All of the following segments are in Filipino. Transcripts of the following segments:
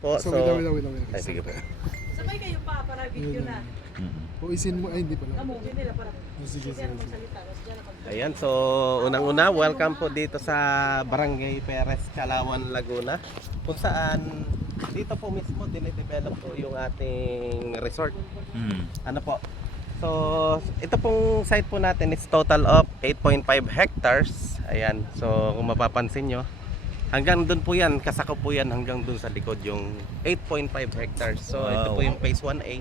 po. So, So, wait lang. ay, sige po. Sabay kayo pa para video na. O isin mo, ay hindi pala. Movie nila para. Sige. Ayan, so unang-una, welcome po dito sa Barangay Perez, Calauan, Laguna. Kung saan dito po mismo dinidevelop po yung ating resort. Ano po? So, ito pong site po natin is total of 8.5 hectares. Ayan, so kung mapapansin nyo, hanggang dun po yan, kasakop po yan hanggang dun sa likod yung 8.5 hectares. So, ito po yung phase 1A.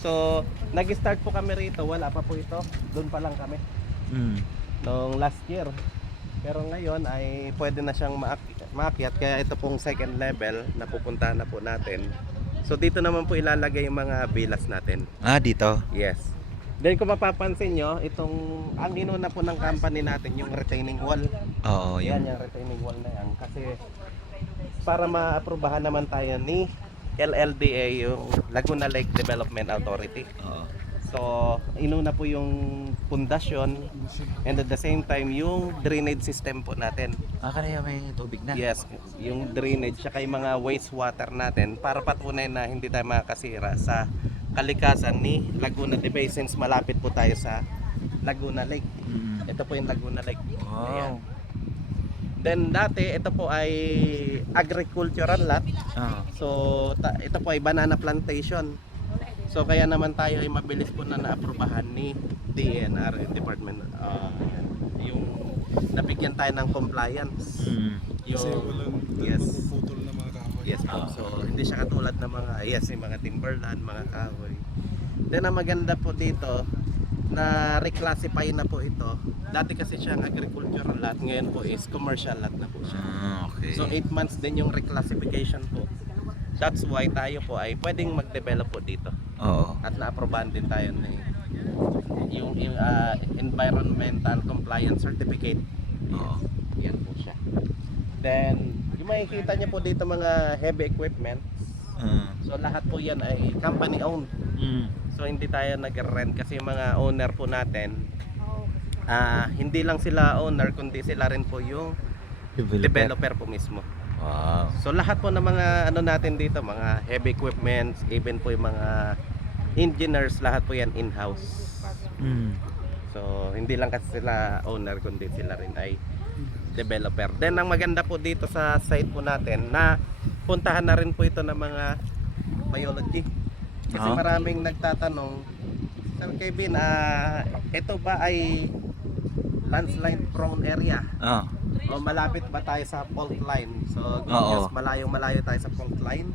So, nag-start po kami rito, wala pa po ito. Doon pa lang kami. Noong last year. Pero ngayon ay pwede na siyang maakyat. Kaya ito pong second level na pupuntahan na po natin. So, dito naman po ilalagay yung mga bilas natin. Dito? Yes. Then kung mapapansin nyo, ang inuna po ng company natin yung retaining wall. Oo, Yan yung retaining wall na yan. Kasi para maaprubahan naman tayo ni LLDA, yung Laguna Lake Development Authority. Oo. So, inuna po yung pundasyon and at the same time yung drainage system po natin. Kanaya may tubig na? Yes, yung drainage saka yung mga wastewater natin para patunay na hindi tayo makakasira sa kalikasan ni Laguna de Bay since malapit po tayo sa Laguna Lake. Ito po yung Laguna Lake. Ayan. Then dati ito po ay agricultural lot. So ito po ay banana plantation. So kaya naman tayo ay mabilis po na naaprubahan ni DENR Department. Yung nabigyan tayo ng compliance. Kasi Yung walang yes. putol na mga kahoy. Yes po. So hindi siya katulad ng mga yung mga timberland, mga kahoy. Then ang maganda po dito na reclassify na po ito. Dati kasi siyang agricultural lot, ngayon po is commercial lot na po siya. Okay. So 8 months din yung reclassification po. That's why tayo po ay pwedeng mag-develop po dito. Oo. At na-aprobahan din tayo ng yung environmental compliance certificate. Oo. Yan po siya. Then yung makikita niyo po dito mga heavy equipment. So lahat po yan ay company owned. So hindi tayo nag-rent kasi yung mga owner po natin hindi lang sila owner kundi sila rin po yung developer po mismo. Wow. So lahat po ng mga ano natin dito, mga heavy equipment, even po yung mga engineers, lahat po yan in-house. So hindi lang kasi sila owner kundi sila rin ay developer. Then ang maganda po dito sa site po natin na puntahan na rin po ito ng mga biology. Kasi maraming nagtatanong, Sir Kevin, ito ba ay landslide prone area? O malapit ba tayo sa fault line? So, yes, malayo tayo sa fault line.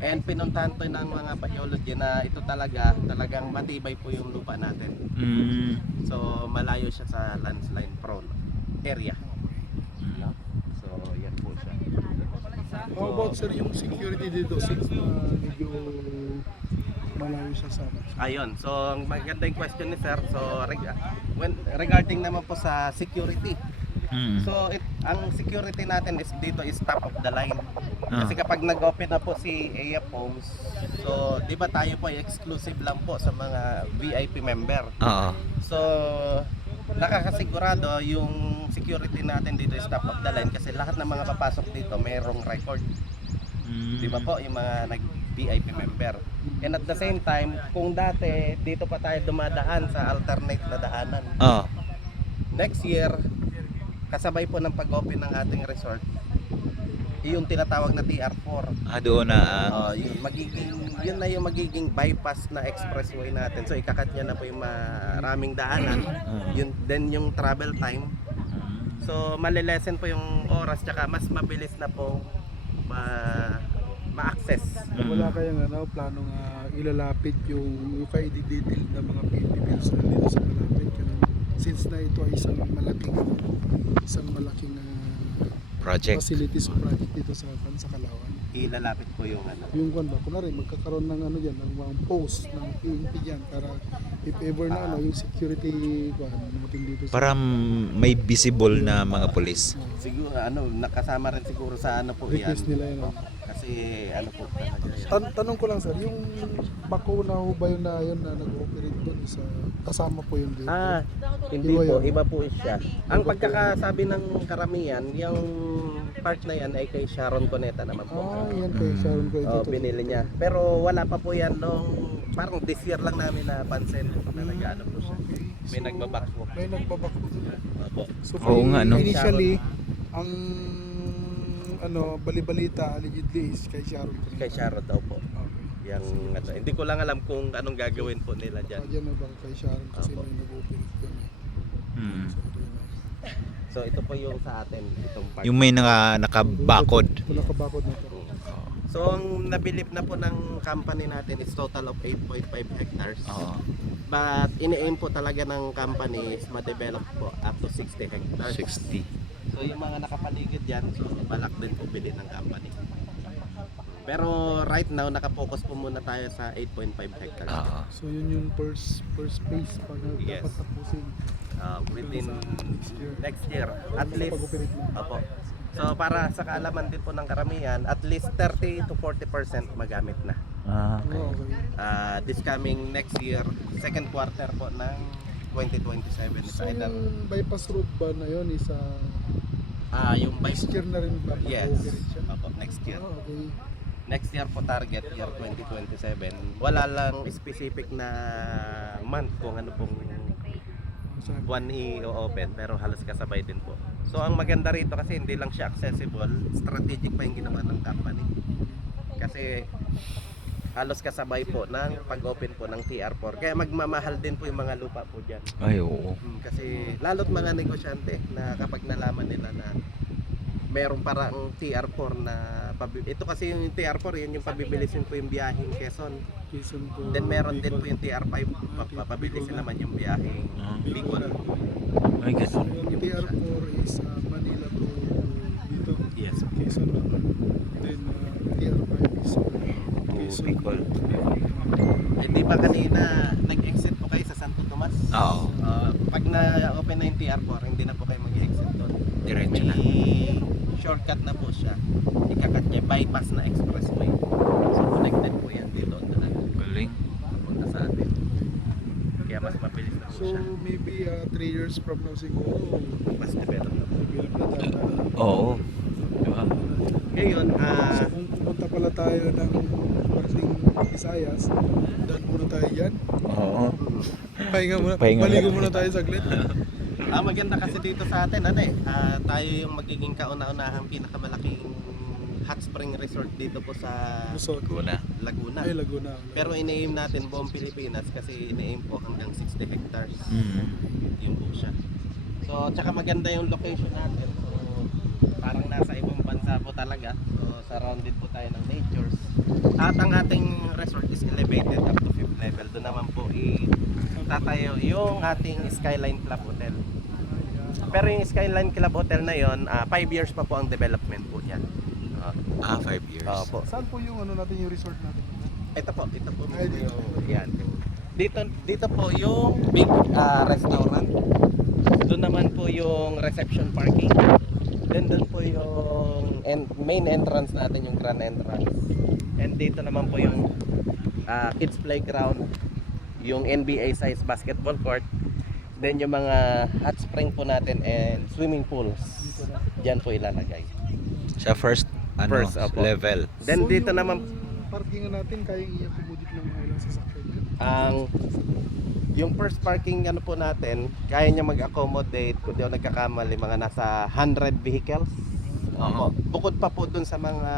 And pinuntahan to ng mga biology na ito talagang matibay po yung lupa natin. So, malayo siya sa landslide prone area. So, yan po siya. How about sir yung security dito since medyo malayo siya sa Ayun, so ang maganda yung question ni sir. So regarding naman po sa security. So ang security natin is dito is top of the line. Kasi kapag nag-open na po si AF Homes, so di ba tayo po ay exclusive lang po sa mga VIP member. So nakakasigurado yung security natin dito is top of the line kasi lahat ng mga papasok dito mayroong record. Di ba po yung mga nag-VIP member. And at the same time, kung dati dito pa tayo dumadaan sa alternate na daanan. Next year, kasabay po ng pag-open ng ating resort, yung tinatawag na TR4. Doon na Yun na yung magiging bypass na expressway natin. So ikakat niya na po yung maraming daanan. Then yung travel time. So malilesen po yung oras tsaka mas mabilis na po ma-access. Wala kayang planong ilalapit yung ka-detail na mga PPPs dito sa malapit since na ito ay isang malaking project. facilities project dito sa Calauan. Ilalapit po yung Yung kunwari magkakaroon ng ng mga post ng PNP dyan para if ever na yung security natin dito Para may visible na mga pulis. siguro nakasama rin siguro sa po request yan. nila yun. Kasi po talaga yan. Tanong ko lang sir, yung bakuna ho ba yun na nag-operate doon kasama po yun dito? Hindi po, iba po siya. Ang pagkakasabi ng karamihan, yung part na yan ay kay Sharon Cuneta naman po. Yan kay Sharon ko ito. Oh, binili niya. Pero wala pa po yan nung parang this year lang namin napansin na nag-ano po siya. May nagbabak po. May nagbabak po. Opo. So, Oo nga, no? Initially, ang balibalita allegedly is kay Sharon ko. Kay Sharon daw po. Okay. Yang, hindi ko lang alam kung anong gagawin po nila dyan. Diyan na bang kay Sharon kasi Opo. may nag-operate yun. Mm. So, yun na. So ito po yung sa atin, itong part. Yung may nakabakod. Ito nakabakod na to. So ang nabilip na po ng company natin is total of 8.5 hectares. Oo. But ini-aim po talaga ng company is ma-develop po up to 60 hectares. 60. So yung mga nakapaligid dyan, so balak din po bilhin ng company. Pero right now, nakapokus po muna tayo sa 8.5 hectares. Oo. So yun yung first phase pa na Yes. dapat tapusin. Within year. next year, at least. Pag-operate mo. Opo. So para sa kaalaman din po ng karamihan, at least 30 to 40% magamit na. Oh, okay. This coming next year, second quarter po ng 2027 is So either yung bypass road ba na yun is yung next year na rin ba Yes. mag-operate siya? Opo, next year. Okay. Next year po target, year 2027. Wala lang specific na month kung ano pong Sabi. buwan i-open, pero halos kasabay din po. So ang maganda rito kasi hindi lang siya accessible, strategic pa yung ginawa ng company. Kasi halos kasabay po ng pag-open po ng TR4. Kaya magmamahal din po yung mga lupa po dyan. Ay, oo. Kasi lalo't mga negosyante na kapag nalaman nila na meron parang TR4 na ito kasi yung TR4 yun yung pabibilisin po yung biyaheng Quezon. Quezon to Then meron din Bicol. po yung TR5 papabilisin naman yung biyaheng Bicol. Ay, So ganun. yung TR4 is Manila to dito. Yes. Quezon naman. Then TR5 is Quezon. Bicol. Hindi ba kanina nag-exit po kayo sa Santo Tomas? Oo. Pag na-open na yung TR4, hindi na po kayo mag-exit doon. Diretso na. May shortcut na po siya. Ikakat niya, bypass na expressway. So connected po yan dito talaga. Galing. Punta sa atin. Kaya mas mabilis na po So siya. maybe 3 years from now siguro Mas develop na po. develop na tayo. Oo. Diba? Ngayon, So kung pupunta pala tayo ng parting Visayas, daan muna tayo dyan. Oo. Pahinga muna. Pahinga Paligo muna. muna tayo saglit. maganda kasi dito sa atin, tayo yung magiging kauna-unahang pinakamalaking hot spring resort dito po sa Luzon. Laguna. Laguna. Ay, Laguna. Pero ine-aim natin buong Pilipinas kasi ine-aim po hanggang 60 hectares. Mm. Yun po siya. So, tsaka maganda yung location natin. So, parang nasa ibang bansa po talaga. So, surrounded po tayo ng natures. At ang ating resort is elevated up to 5th level. Doon naman po tatayo yung ating Skyline Club Hotel. Pero yung Skyline Club Hotel na yon, 5 years pa po ang development po niyan. 5 years. Opo. Saan po yung ano natin yung resort natin? Ito po Ay, dito. yung yan. Dito po yung big restaurant. Doon naman po yung reception parking. Then doon po yung main entrance natin, yung grand entrance. And dito naman po yung kids playground, yung NBA size basketball court. Then yung mga hot spring po natin and swimming pools. Diyan po ilalagay. Sa first, First, opo. level. Then dito yung naman parkingan natin kayang i-accommodate ng mga ilang sasakyan yan. ang yung first parking ano po natin, kaya niya mag-accommodate, kung di ako nagkakamali, mga nasa 100 vehicles. Oo. Bukod pa po dun sa mga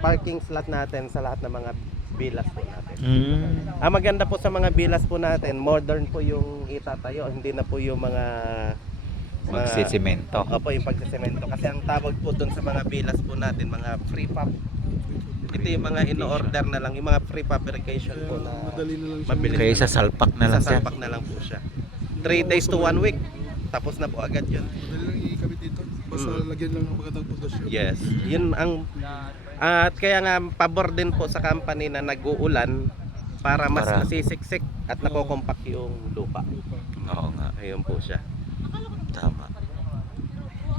parking slot natin sa lahat ng mga bilas po natin. Mm. Ang maganda po sa mga bilas po natin, modern po yung itatayo, hindi na po yung mga Magsisimento. Opo, yung pagsisemento. Kasi ang tawag po dun sa mga bilas po natin, mga prefab. Ito yung mga in-order na lang, yung mga prefabrication po na Madali na lang siya. mabilis. Kaya sa salpak na lang siya. sasalpak na lang po siya. 3 days to 1 week. Tapos na po agad yun. Madali lang ikabit dito. Basta lagyan lang ng magandang pundasyon. Yes. Yun ang at kaya nga pabor din po sa company na nag-uulan para mas Para- masisiksik at nakokompak yung lupa. Oo nga. Ayun po siya. Tama.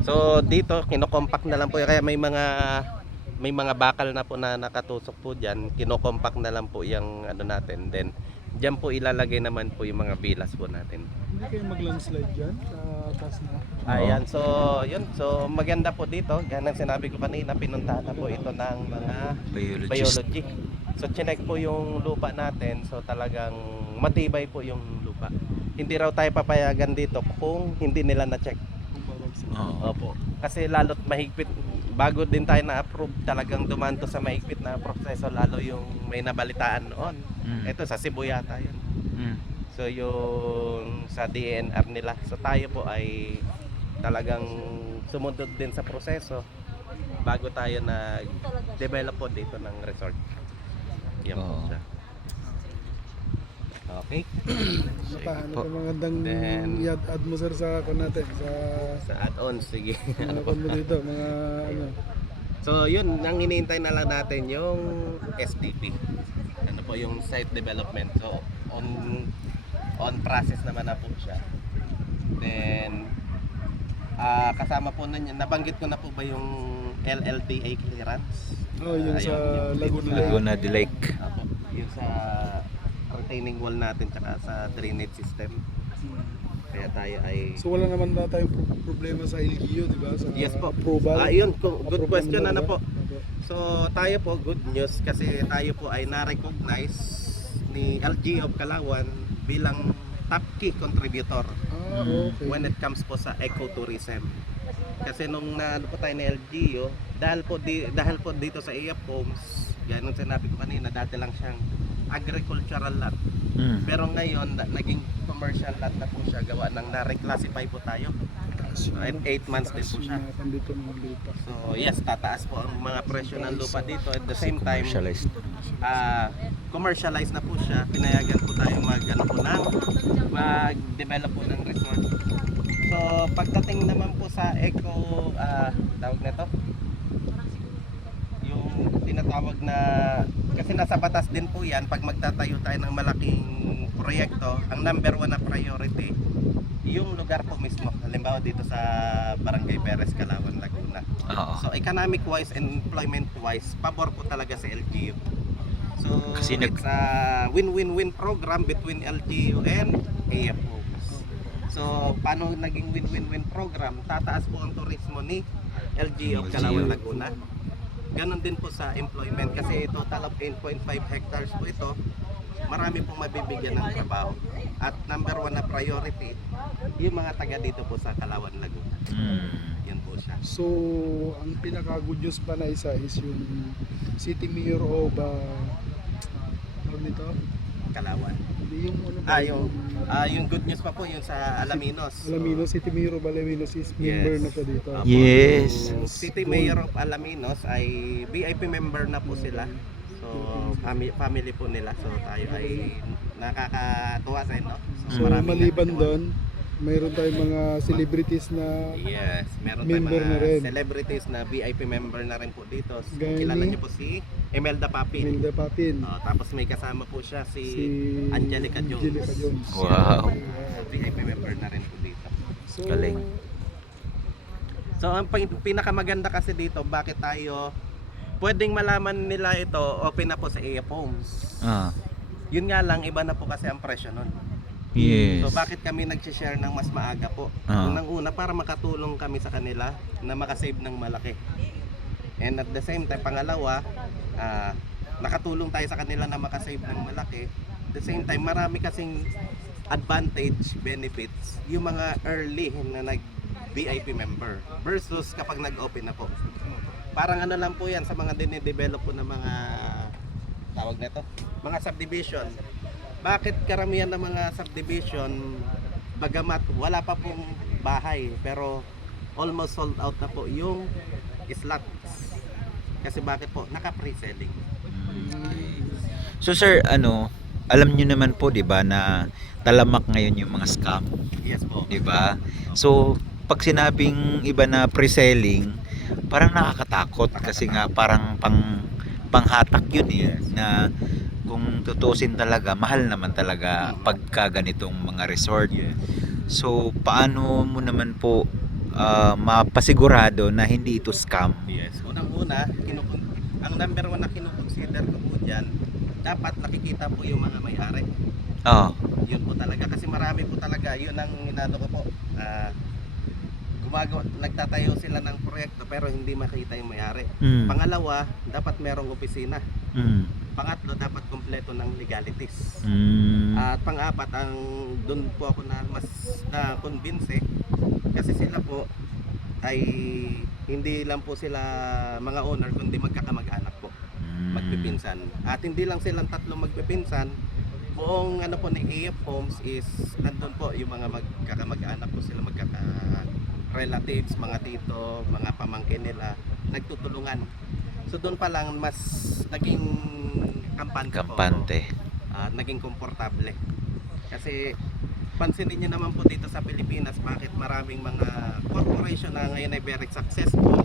So dito kinokompak na lang po kaya may mga bakal na po na nakatusok po diyan, kinokompak na lang po yung ano natin. Then diyan po ilalagay naman po yung mga bilas po natin. Hindi kayo mag-landslide dyan sa taas na. Ayan, so yun, so maganda po dito. Ganang sinabi ko kanina, pinuntahan na po ito ng mga Biologist. biology. So chinek po yung lupa natin, so talagang matibay po yung lupa. Hindi raw tayo papayagan dito kung hindi nila na-check. Kung babagsak. Oo. Opo. Kasi lalo't mahigpit, bago din tayo na-approve, talagang dumaan to sa mahigpit na proseso, lalo yung may nabalitaan noon. Ito sa Cebu yata yun. Mm. So yung sa DNR nila. So tayo po ay talagang sumunod din sa proseso bago tayo nag-develop po dito ng resort. Yan po Oo. siya. Okay. Paano po. pa magandang Then- i-add mo sir sa kon natin sa Sa add-ons, sige. mga kon mo dito, mga ano. So yun, ang iniintay na lang natin yung SDP. Ano po yung site development. So on process naman na po siya. Then kasama po na nabanggit ko na po ba yung LLDA clearance? Oh, yung Ayun, sa yung Laguna sa- Lake. Laguna de Lake. Apo, yung sa retaining wall natin tsaka sa drainage system. Kaya tayo ay So wala naman na tayong problema sa LGU, di ba? Sa Yes po. approval. Yun, good Approval question na, na di po. ba? Opo. So tayo po, good news kasi tayo po ay na-recognize ni LG of Calauan bilang top key contributor Okay. when it comes po sa ecotourism. Kasi nung naano po tayo ni LGU, dahil po dito sa AF Homes, ganun sinabi ko kanina, dati lang siyang agricultural lot. Mm. Pero ngayon, naging commercial lot na po siya, gawa ng na-reclassify po tayo. Taas yung- At 8 months din taas po yung siya. mga dito ng lupa. So yes, tataas po ang mga presyo ng lupa dito. At the same time, Commercialized. commercialize na po siya. Pinayagan po tayo mag-develop po ng resort. So pagdating naman po sa eco, tawag na to, yung tinatawag na, kasi nasa batas din po yan, pag magtatayo tayo ng malaking proyekto, ang number 1 na priority, yung lugar po mismo. Halimbawa dito sa Barangay Perez, Calauan, Laguna. Oo. So economic wise and employment wise, pabor po talaga sa LGU. So Kasi it's a win-win-win program between LGU and AF Homes. So paano naging win-win-win program? Tataas po ang turismo ni LGU of Calauan, Laguna. Ganon din po sa employment kasi total of 8.5 hectares po ito. Marami pong mabibigyan ng trabaho. At number 1 na priority, yung mga taga dito po sa Calauan, Laguna. Mm. Yan po siya. So, ang pinaka-good news pa na isa is yung City Mayor of ano nito? Calauan. Hindi yung ano ba? Yung good news pa po yung sa Alaminos. Alaminos, City Mayor of Alaminos is member Yes. na siya dito. Apo, Yes. yung City Mayor of Alaminos ay VIP member na po sila. So family po nila. So tayo ay nakakatuwa sa inyo. So, maraming maliban natutuwa. doon, mayroon tayong mga celebrities na Yes, meron Member tayong na rin. mga celebrities na VIP member na rin po dito. So, Gaya kilala ni- niyo po si Imelda Papin. Milda Papin, Tapos may kasama po siya si si Angelica Jones. Angelica Jones. Wow. VIP member na rin po dito. So, Galing. So ang pinakamaganda kasi dito, bakit tayo pwedeng malaman nila ito, open na po sa AF Homes. Ah. Yun nga lang, iba na po kasi ang presyo nun. Yes. So bakit kami nag-share ng mas maaga po? Ah. Unang-una para makatulong kami sa kanila na makasave ng malaki. And at the same time, pangalawa, nakatulong tayo sa kanila na makasave ng malaki. At the same time, marami kasing advantage, benefits, yung mga early na nag-VIP member versus kapag nag-open na po. Parang ano lang po yan sa mga dinidevelop po ng mga tawag na to, mga subdivision. Bakit karamihan ng mga subdivision, bagamat wala pa pong bahay, pero almost sold out na po yung slots. Kasi bakit po? Naka-pre-selling. So sir, alam niyo naman po 'di ba na talamak ngayon yung mga scam, Yes po. 'di ba? So pag sinabing iba na pre-selling, parang nakakatakot kasi nga parang panghatak yun na kung tutusin talaga, mahal naman talaga pagka ganitong mga resort. So paano mo naman po mapasigurado na hindi ito scam? Yes. Unang-una, ang number 1 na kinukonsider ko po dyan, dapat nakikita po yung mga may-ari. Oh. Yun po talaga. Kasi marami po talaga, yun ang inano ko po. nagtatayo sila ng proyekto pero hindi makita yung may-ari. Mm. Pangalawa, dapat merong opisina. Mm. Pangatlo, dapat kompleto ng legalities. Mm. At pang-apat, ang doon po ako na mas na-convince kasi sila po ay hindi lang po sila mga owner kundi magkakamag-anak po, magpipinsan. At hindi lang silang tatlo magpipinsan, buong ano po ni AF Homes is nandun po yung mga magkakamag-anak po sila, magkaka-relatives, mga tito, mga pamangkin nila, nagtutulungan. So doon pa lang mas naging kampante po ako. Kampante. Naging komportable. Kasi pansinin niyo naman po dito sa Pilipinas bakit maraming mga corporation na ngayon ay very successful.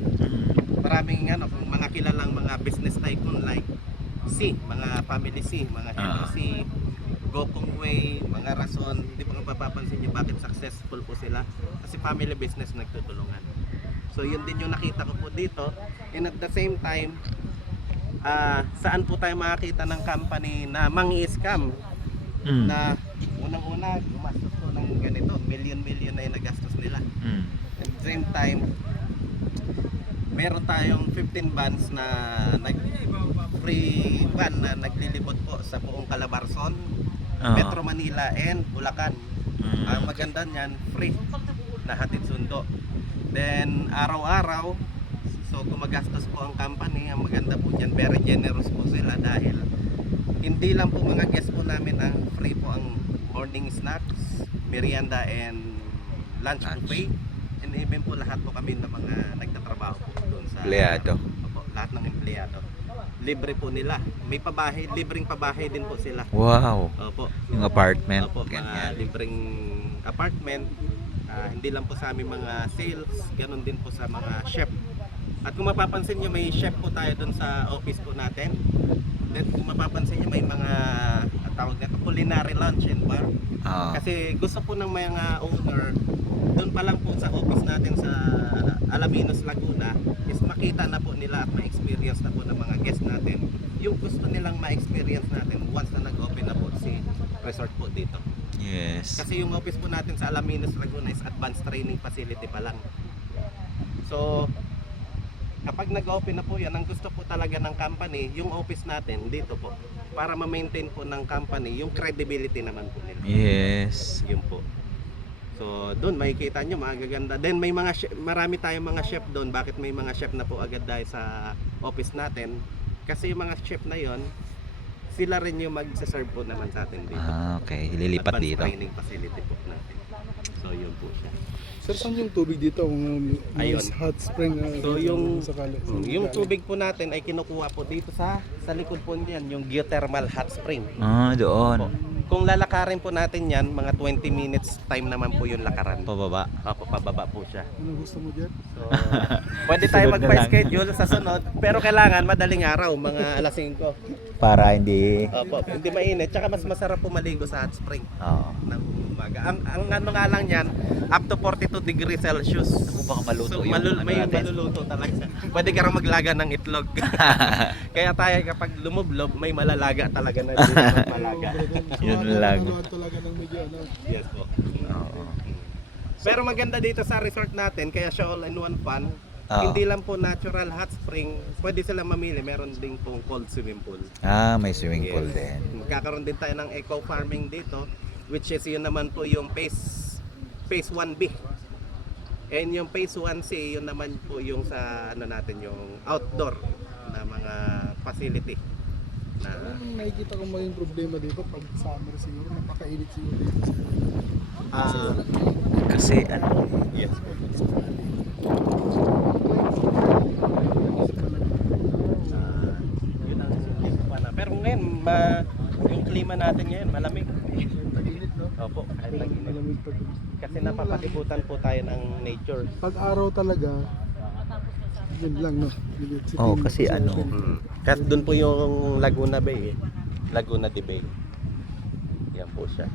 Maraming mga kilalang mga business tycoon like mga family mga Henry Gokong Way, mga Rason, di ba mapapansin niyo bakit successful po sila? Kasi family business nagtutulungan. So yun din yung nakita ko po dito. And at the same time, saan po tayo makakita ng company na mangi-scam Mm. na unang-una gumastos po ng ganito, million na yung nagastos nila. Mm. At the same time, meron tayong 15 vans na free van na naglilibot po sa buong Calabarzon, Metro Manila and Bulacan. Ang maganda niyan, free na hatid sundo. Then araw-araw, so gumagastos po ang company. Ang maganda po niyan, very generous po sila dahil hindi lang po mga guests po namin ang free po ang morning snacks, merienda and lunch buffet. And even po lahat po kami ng mga nagtatrabaho po doon sa Empleyado. Opo, lahat ng empleyado. Libre po nila. May pabahay, libreng pabahay din po sila. Wow. Opo. Yung apartment. Opo, mga Ganyan. libreng apartment. Hindi lang po sa aming mga sales, ganun din po sa mga chef. At kung mapapansin nyo, may chef po tayo dun sa office po natin. Then kung mapapansin nyo, may mga tawag nito, culinary lunch and bar. Kasi gusto po ng mga owner, doon pa lang po sa office natin sa Alaminos, Laguna, is makita na po nila at ma-experience na po ng mga guests natin yung gusto nilang ma-experience natin once na nag-open na po si resort po dito. Yes. Kasi yung office po natin sa Alaminos, Laguna is advanced training facility pa lang. So, kapag nag-open na po yan, ang gusto po talaga ng company, yung office natin dito po, para ma-maintain po ng company yung credibility naman po nila. Yes. Yun po. So, doon makikita nyo, magaganda. Then may mga marami tayong mga chef doon. Bakit may mga chef na po agad dahil sa office natin? Kasi yung mga chef na yon, sila rin yung mag-serve po naman sa atin dito. Okay. Ililipat Advanced dito. training facility po natin. So, yun po siya. Sir, saan yung tubig dito? Kung may Ayun. hot spring So yung sakali. tubig po natin ay kinukuha po dito sa likod po niyan, yung geothermal hot spring. Doon. Kung lalakarin po natin yan, mga 20 minutes time naman po yung lakaran. Pababa. Opo, pababa po siya. Anong gusto mo dyan? So, pwede tayo Sunod na magpa-schedule sa sunod, pero kailangan madaling araw, mga alas 5. Para hindi... Opo, hindi mainit, tsaka mas masarap po maligo sa hot spring Oo. ng umaga. Ang ano nga lang yan, up to 42 degrees Celsius. Kung baka maluto So, yung may natin. maluluto talaga. Pwede ka rin maglaga ng itlog. Kaya tayo kapag lumublob, may malalaga talaga na dito magpalaga. Yun lang. Talaga ng medyo Yes po. Oo. Pero maganda dito sa resort natin, kaya siya all-in-one fun. Oo. Hindi lang po natural hot spring, pwede silang mamili. Meron din pong cold swimming pool. May swimming pool Yes. din. Magkakaroon din tayo ng eco farming dito, which is yun naman po yung phase 1B. And yung phase 1C, yun naman po yung sa natin yung outdoor na mga facility. Na nakikita ko maging problema dito pag summer siguro, napakainit siguro dito. Kasi ano... yes po. Yun ang yes pa na. Pero ngayon, yung klima natin ngayon, malamig. Init, no? Opo, kahit nag-init. Malamig pa to. Kasi napapalibutan po tayo ng nature. Pag araw talaga, yun lang, no? kasi ano, Kasi doon po yung Laguna Bay eh. Laguna de Bay. Yan po siya.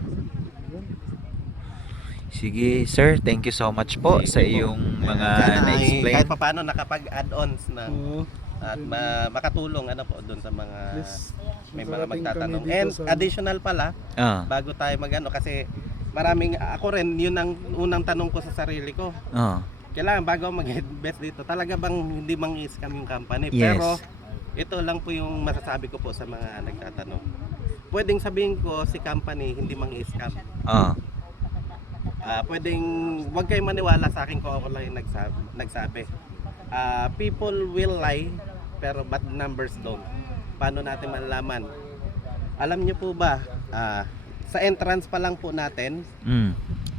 Sige, sir. Thank you so much po sa iyong mga Sana ay na-explain. kahit paano nakapag-add-ons na Oo. at makatulong ano po doon sa mga Yes. may mga Makarating magtatanong. kami dito And sa- additional pala, Ah. bago tayo magano kasi maraming ako rin yun ang unang tanong ko sa sarili ko. Ah. kailangan bago mag-invest dito, talaga bang hindi mang-scam yung company? Yes. Pero ito lang po yung masasabi ko po sa mga nagtatanong. Pwedeng sabihin ko si company hindi mang-scam. Ah, Pwedeng wag kayong maniwala sa akin kung ako lang yung nagsabi. People will lie pero but numbers don't. Paano natin malalaman? Alam niyo po ba, sa entrance pa lang po natin,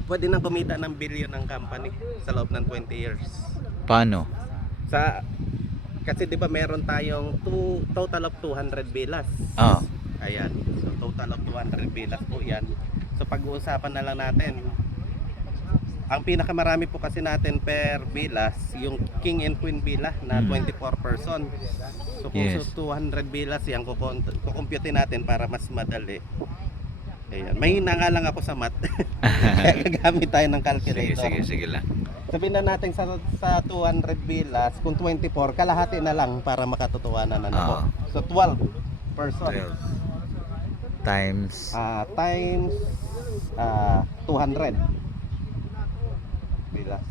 pwede nang kumita ng billion ng company sa loob ng 20 years. paano? Kasi 'di ba meron tayong total of 200 villas. Ah, Ayan. So total of 200 villas po 'yan. So pag-uusapan na lang natin. Ang pinakamarami po kasi natin per villas, yung King and Queen villa na 24 person. So kung Yes. 200 villas yan, kukumpute natin para mas madali. Ayan. Mahina nga lang ako sa math. Kaya gagamit tayo ng sige, calculator. sige lang. Sabihin na natin sa 200 villas, kung 24, kalahati na lang para makatotohanan na po. So 12 person. 12 times Times 200 villas.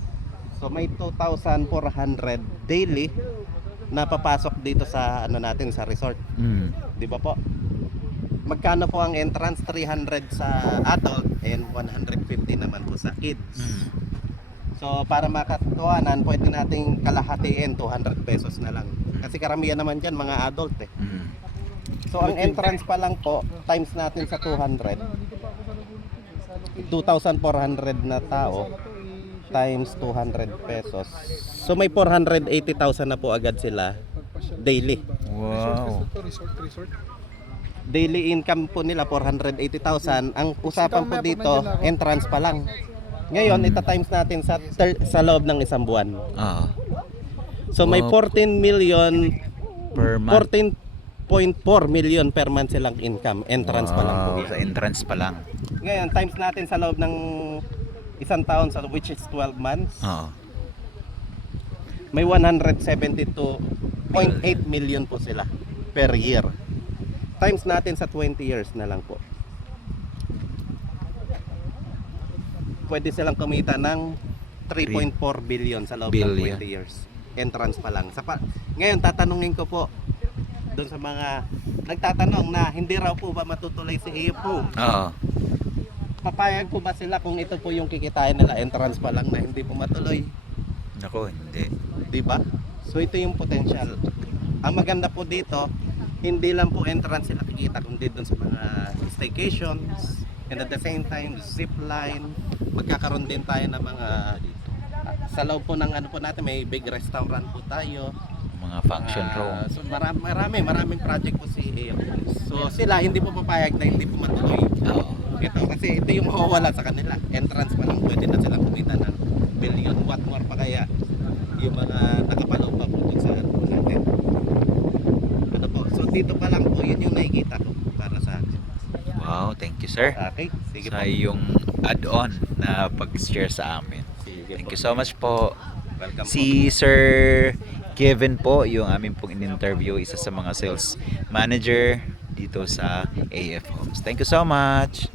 So may 2,400 daily na papasok dito sa ano natin sa resort. Di ba po? Magkano po ang entrance? 300 sa adult and 150 naman po sa kids. So para makatotohanan, pwede nating kalahatiin 200 pesos na lang. Kasi karamihan naman dyan mga adult eh. So ang entrance pa lang po, times natin sa 200, 2,400 na tao, times 200 pesos. So may 480,000 na po agad sila daily. Wow. Resort. Daily income po nila 480,000. Ang usapan po dito, entrance pa lang. Ngayon, ita-times natin sa loob ng isang buwan. Ah, So may Wow. 14 million, per month. 14.4 million per month silang income. Entrance pa lang po Wow, yan. sa entrance pa lang. Ngayon, times natin sa loob ng isang taon, which is 12 months, Ah, may 172.8 million po sila per year. Times natin sa 20 years na lang po. Pwede silang kumita ng 3.4 billion sa loob ng Billion. 20 years. Entrance pa lang. Ngayon, tatanungin ko po doon sa mga nagtatanong na hindi raw po ba matutuloy si AFO. ah, Papayag po ba sila kung ito po yung kikitain nila, entrance pa lang na hindi po matuloy? nako, hindi. Di ba? So ito yung potential. Ang maganda po dito, hindi lang po entrance sila kikita kundi doon sa mga staycations, and at the same time zip line. Magkakaroon din tayo ng mga sa loob po ng ano po natin, may big restaurant po tayo. Mga function room. So maraming project po si AFO. So sila hindi po papayag na hindi po matuloy. Oo. Ito kasi ito yung mawawala sa kanila. Entrance pa lang pwede na silang kumita ng billion. What more pa kaya yung mga nakapaloob pa po dun sa ano po natin. Ano po? So dito pa lang po yun yung nakikita ko para sa akin. Wow, thank you, sir. Okay, sige Sa po. iyong add-on na pag-share sa amin. Sige Thank po. you so much po. Welcome po. Si Sir Kevin po, yung aming pong in-interview, isa sa mga sales manager dito sa AF Homes. Thank you so much.